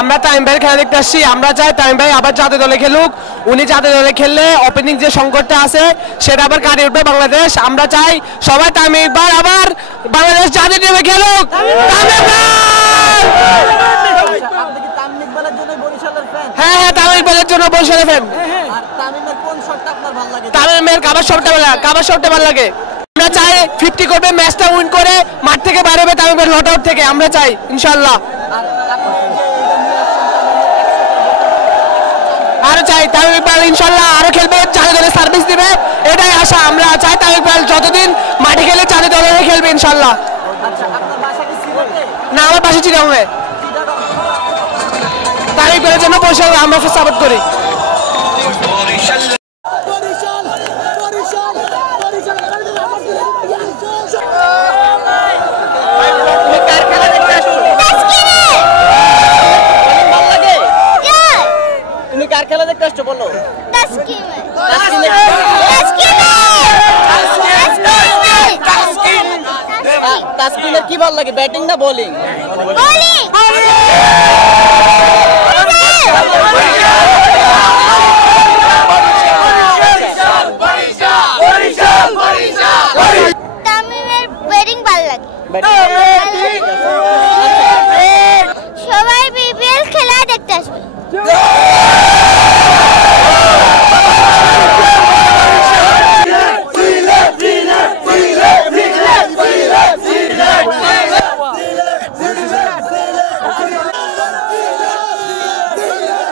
আমরা তামিম ভাইয়ের খেলা দেখতে আসছি। আমরা চাই তামিম ভাই আবার জাতীয় দলে খেলুক। উনি জাতীয় দলে খেললে ওপেনিং যে সংকটটা আছে সেটা আবার কাটিয়ে উঠবে বাংলাদেশ। আমরা চাই সবাই তামিম ভাই আবার বাংলাদেশ জাতীয় টিমে খেলুক। হ্যাঁ হ্যাঁ, তামিম ইকবালের জন্য বরিশালের ফ্যান। তামিমের কাবার শটটা ভালো লাগে। আমরা চাই 50 করবে, ম্যাচটা উইন করে মাঠ থেকে বাইরে হবে তামিমের লট আউট থেকে। আমরা চাই ইনশাআল্লাহ। আরো চাই তামিম ইকবাল ইনশাআল্লাহ আরো খেলবে, জাতীয় দলে সার্ভিস দিবে, এটাই আশা। আমরা চাই তামিম ইকবাল যতদিন মাঠে খেলে জাতীয় দলে খেলবে ইনশাআল্লাহ। না, আমার বাসা চিটাগংয়ে। তামিম ইকবালের জন্য বরিশাল আমরা সাপোর্ট করি। কার খেলা দেখতে আসছো বলো? তাসকিনের কি ভালো লাগে, ব্যাটিং না বোলিং? তামিমের ব্যাটিং ভালো লাগে।